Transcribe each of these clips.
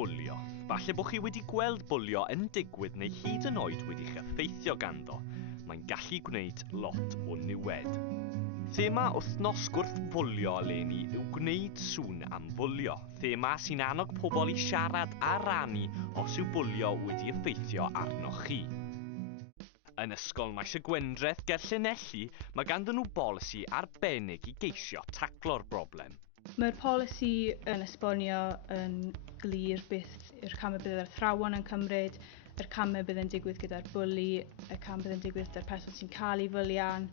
bwlio. Falle bod chi wedi gweld bwlio yn digwydd neu hyd yn oed wedi'ch effeithio ganddo. Mae'n gallu gwneud lot o niwed. Thema Wythnos Gwrth-fwlio eleni yw gwneud sŵn am bwlio. Thema sy'n annog pobl i siarad a rannu os yw bwlio wedi effeithio arnoch chi. Yn ysgol maes y Gwendreth Gerllinelli, mae ganddyn nhw bolisi arbennig i geisio taclo'r broblem. Mae'r polisi yn esbonio yn glir beth yw'r camau bydd yr athrawon yn cymryd, yr camau bydd yn digwydd gyda'r bwli, y camau bydd yn digwydd gyda'r person sy'n cael ei fwlian,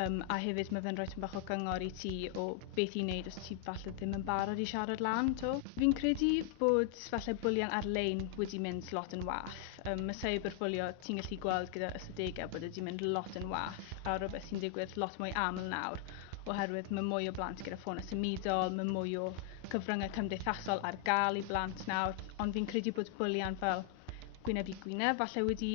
a hefyd mae fe'n rhoi bach o gyngor i ti o beth i wneud os ti falle ddim yn barod i siarad lan to. Fi'n credu bod falle bwlian ar-lein wedi mynd lot yn wath. Mae cyberbwlio ti'n gallu gweld gyda ystadegau bod wedi mynd lot yn wath a rhywbeth sy'n digwydd lot mwy aml nawr. Oherwydd mae mwy o blant gyda ffôn symudol, mae mwy o cyfryngau cymdeithasol ar gael i blant nawr, ond fi'n credu bod bwlian fel gwyneb i gwyneb falle wedi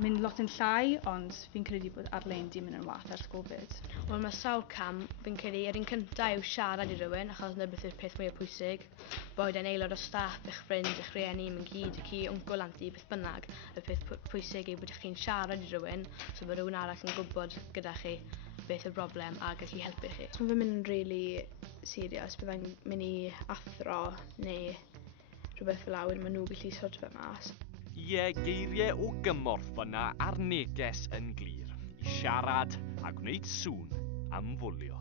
mynd lot yn llai, ond fi'n credu bod ar-lein di mynd yn wath ers Covid. Wel, mae sawl cam, fi'n credu, yr un cyntaf yw siarad i rywun, achos yna beth yw'r peth mwy o pwysig. Boed yn aelod o staff, eich ffrind, eich rhieni, mae'n gyd, eich chi, wncl, anti, beth bynnag. Y peth pwysig yw bod chi'n siarad i rywun, so bod rhywun arall yn gwybod gyda chi beth yw'r broblem a gallu helpu chi. Os mae fe'n mynd yn really serious, byddai'n mynd i athro neu rhywbeth fel awr, maen nhw gallu sort fe mas. Ie, geiriau o gymorth fyna a'r neges yn glir. I siarad a gwneud sŵn am fwlio.